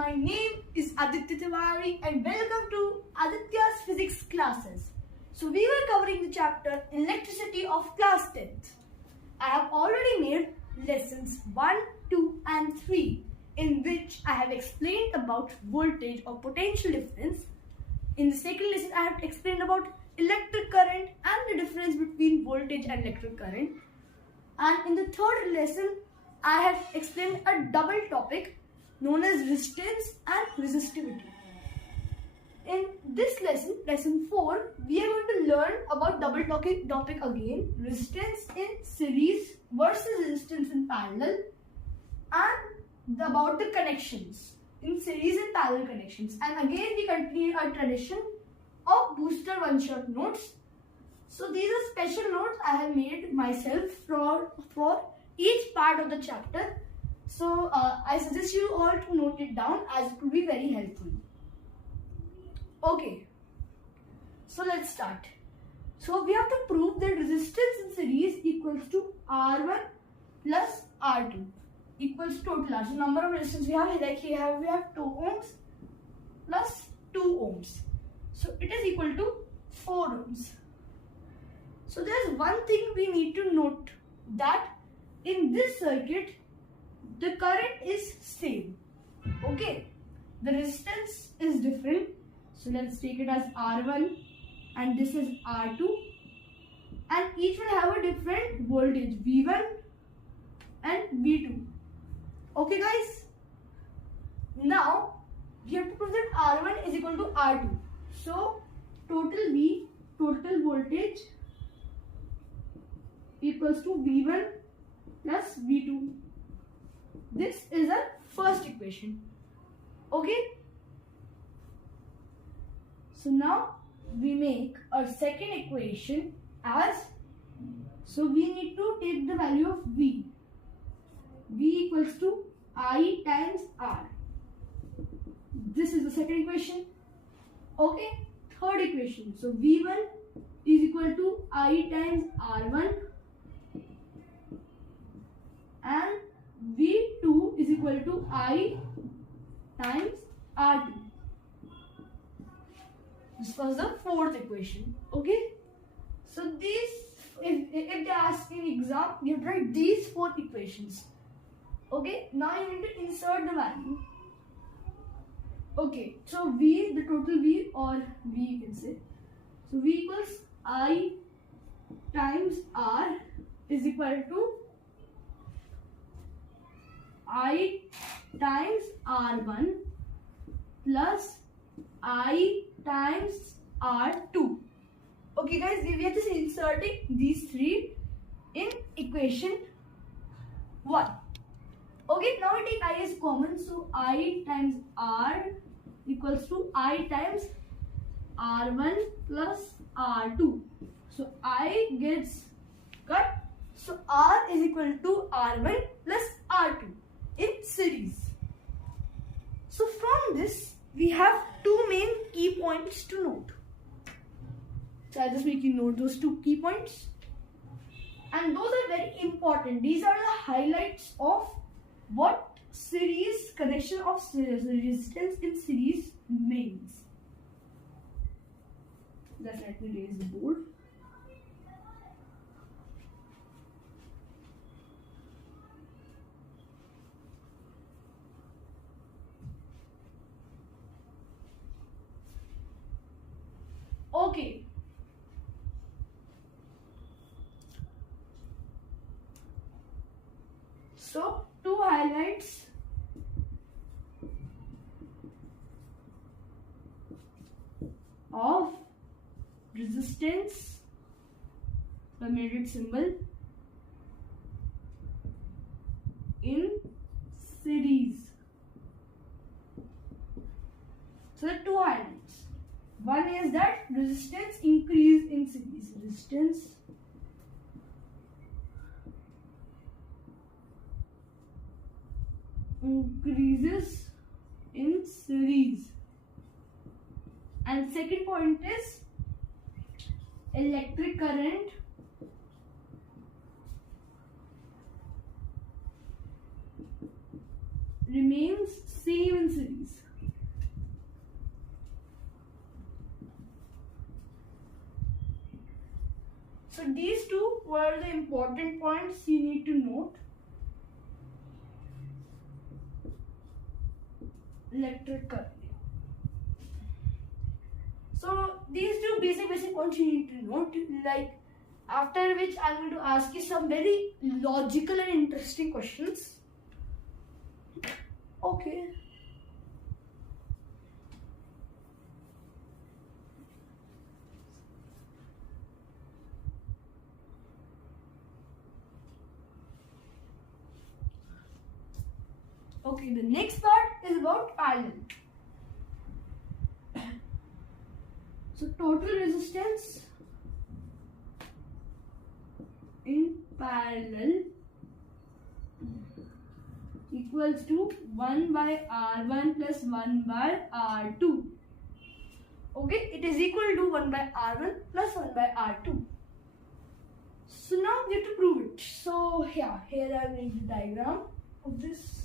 my name is Aditya and welcome to Aditya's physics classes. So we were covering the chapter electricity of class 10th. I have already made lessons 1, 2 and 3 in which I have explained about voltage or potential difference. In the second lesson I have explained about electric current and the difference between voltage and electric current. And in the third lesson I have explained a double topic known as resistance and resistivity. In this lesson, lesson 4, we are going to learn about double topic again, resistance in series versus resistance in parallel, and about the connections in series and parallel connections. And again we continue our tradition of booster one-shot notes. So these are special notes I have made myself for each part of the chapter. So I suggest you all to note it down as it will be very helpful. Okay, so let's start. So we have to prove that resistance in series equals to R1 plus R2 equals total R. So number of resistance we have, like here we have 2 ohms plus 2 ohms. So it is equal to 4 ohms. So there's one thing we need to note, that in this circuit the current is same. Okay, the resistance is different. So let's take it as R1 and this is R2, and each will have a different voltage V1 and V2. Okay guys, now we have to prove that R1 is equal to R2. So total V, total voltage equals to V1 plus V2. This is our first equation. Okay. So now we make our second equation as, so we need to take the value of V. V equals to I times R. This is the second equation. Okay. Third equation. So V1 is equal to I times R1 and V2 is equal to I times R2. This was the fourth equation. Okay. So these, if they ask in exam, you have to write these 4 equations. Okay. Now you need to insert the value. Okay. So V, the total V, or V you can say. So V equals I times R is equal to I times R1 plus I times R2. Okay guys, we are just inserting these 3 in equation 1. Okay, now we take I as common. So I times R equals to I times R1 plus R2. So I gets cut. So R is equal to R1 plus R2 in series. So from this we have 2 main key points to note. So I'll just make you note those 2 key points, and those are very important. These are the highlights of what series connection of resistance in series means. Just let me raise the board. Okay. So 2 highlights. Of resistance, I made it symbol, in series. So the 2 highlights. One is that resistance increase in series. Resistance increases in series. And second point is electric current remains same in series. So these two were the important points you need to note. Electric current. So these two basic points you need to note. Like, after which I'm going to ask you some very logical and interesting questions. Okay. Okay, the next part is about parallel. So total resistance in parallel equals to 1 by R1 plus 1 by R2. Okay, it is equal to 1 by R1 plus 1 by R2. So now we have to prove it. So here I will make the diagram of this.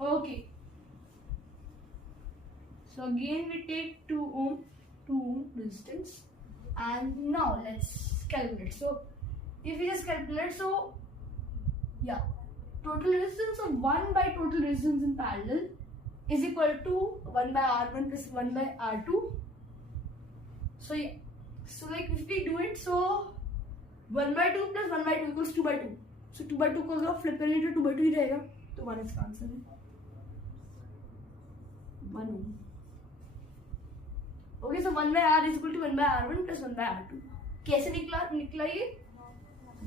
Okay. So again we take 2 ohm resistance, and now let's calculate. So if we just calculate, so yeah, total resistance of 1 by total resistance in parallel is equal to 1 by R1 plus 1 by R2. So yeah, so like if we do it, so 1 by 2 plus 1 by 2 equals 2 by 2. So 2 by 2 को अगर flip करेंगे तो 2 by 2 ही रहेगा, तो 1 इसका answer है 1 ohm. Okay, so 1 by R is equal to 1 by R1 plus 1 by R2. कैसे निकला ये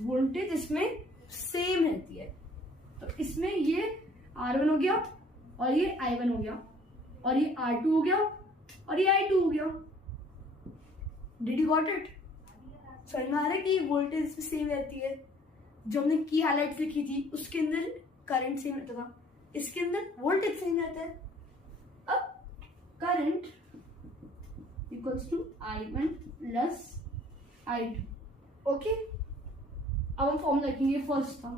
वोल्टेज इसमें सेम रहती है, तो इसमें ये R1 हो गया और ये I1 हो गया और ये R2 हो गया और ये I2 हो गया. Did you got it? समझ में आ रहा है कि ये वोल्टेज इसमें सेम रहती है. जो हमने की हाइलाइट्स लिखी थी उसके अंदर करंट सेम रहता था, इसके अंदर वोल्टेज सेम रहता है. अब current equals to I1 plus I2. Okay, अब हम फॉर्मूला लिखेंगे. फर्स्ट था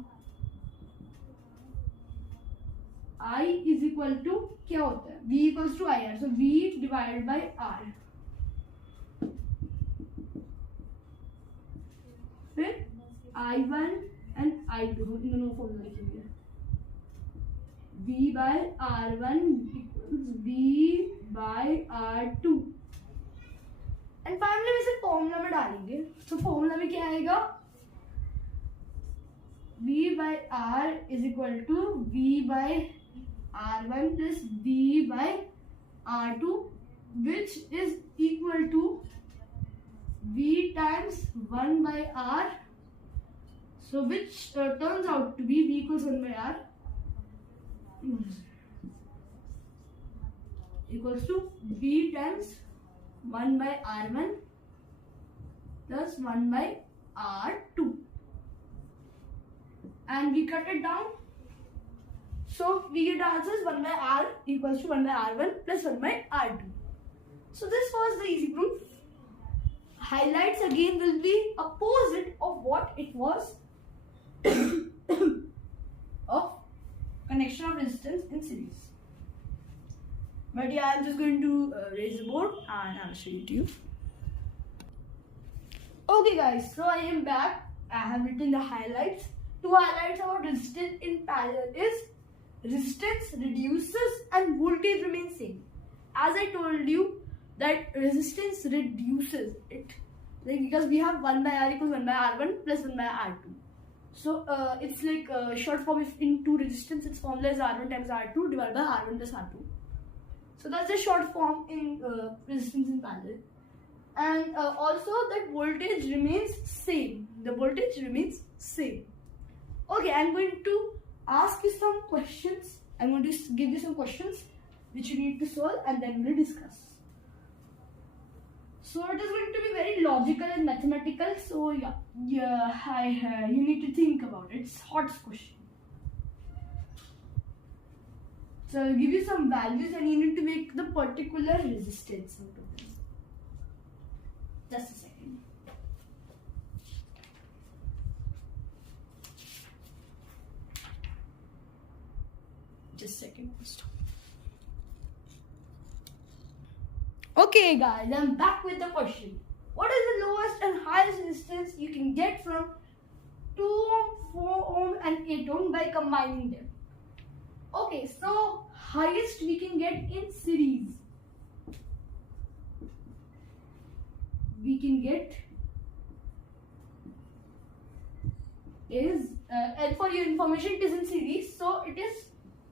I is equal to क्या होता है, V equals to IR. So V divided by R. फिर I1 and I2 इन दोनों फॉर्मूला लिखेंगे. V by R1 equals V by R2. And finally इसे फॉर्मूला में डालेंगे. तो फॉर्मूला में क्या आएगा, V by R is equal to V by R1 plus V by R2, which is equal to V times 1 by R. So which turns out to be V equals 1 by R equals to V times 1 by R1 plus 1 by R2, and we cut it down. So we get answers 1 by R equals to 1 by R1 plus 1 by R2. So this was the easy proof. Highlights again will be opposite of what it was of connection of resistance in series. But yeah, I'm just going to raise the board and I'll show it to you. Okay guys, so I am back. I have written the highlights. Two highlights about resistance in parallel is resistance reduces and voltage remains same. As I told you that resistance reduces it, like because we have 1 by R equals 1 by R1 plus 1 by R2. So it's like short form. If in two resistance, its formula is R1 times R2 divided by R1 plus R2. So that's the short form in resistance in parallel. And also that voltage remains same. The voltage remains same. Okay, I'm going to ask you some questions. I'm going to give you some questions which you need to solve and then we'll discuss. So it is going to be very logical and mathematical. So yeah, you need to think about it. It's hot question. So I'll give you some values and you need to make the particular resistance out of them. Just a second. Just a second. Okay guys, I'm back with the question. What is the lowest and highest resistance you can get from 2 ohm, 4 ohm and 8 ohm by combining them? Okay, so highest we can get in series. We can get is, and for your information, it is in series. So it is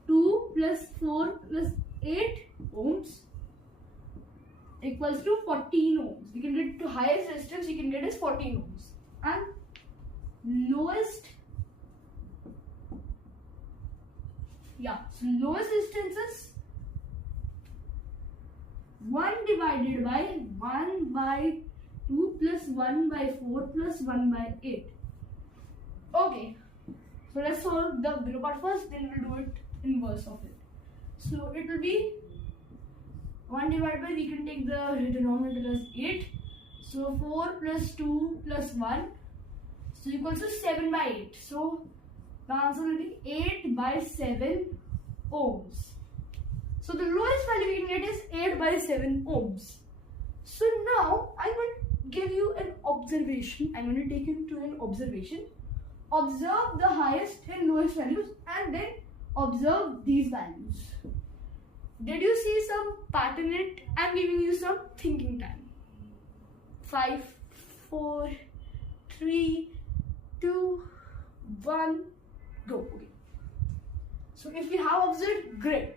2 plus 4 plus 8 ohms equals to 14 ohms. We can get to highest resistance we can get is 14 ohms. And lowest, so lowest resistance is 1 divided by 1 by 2 plus 1 by 4 plus 1 by 8. Okay, so let's solve the below part first, then we'll do it inverse of it. So it will be 1 divided by, we can take the denominator as 8. So 4 plus 2 plus 1, so equals to 7 by 8. So the answer will be 8 by 7 ohms. So the lowest value we can get is 8 by 7 ohms. So now I'm going to give you an observation. I'm going to take you to an observation. Observe the highest and lowest values and then observe these values. Did you see some pattern in it? I'm giving you some thinking time. 5, 4, 3, 2, 1, go. Okay. So if you have observed, great.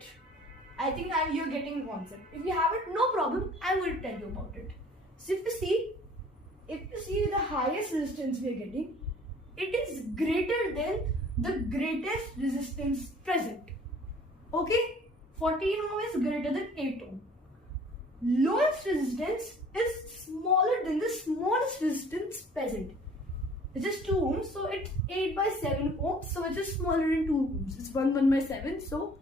I think you're getting the concept. If you haven't, no problem. I'm going to tell you about it. So if you see the highest resistance we are getting, it is greater than the greatest resistance present. Okay? 14 ohm is greater than 8 ohm. Lowest resistance is smaller than the smallest resistance present. It's just 2 ohms, so it's 8 by 7 ohms, so it's just smaller than 2 ohms. It's 1 by 7, so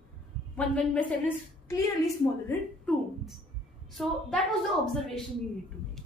1 by 7 is clearly smaller than 2 ohms. So that was the observation we need to make.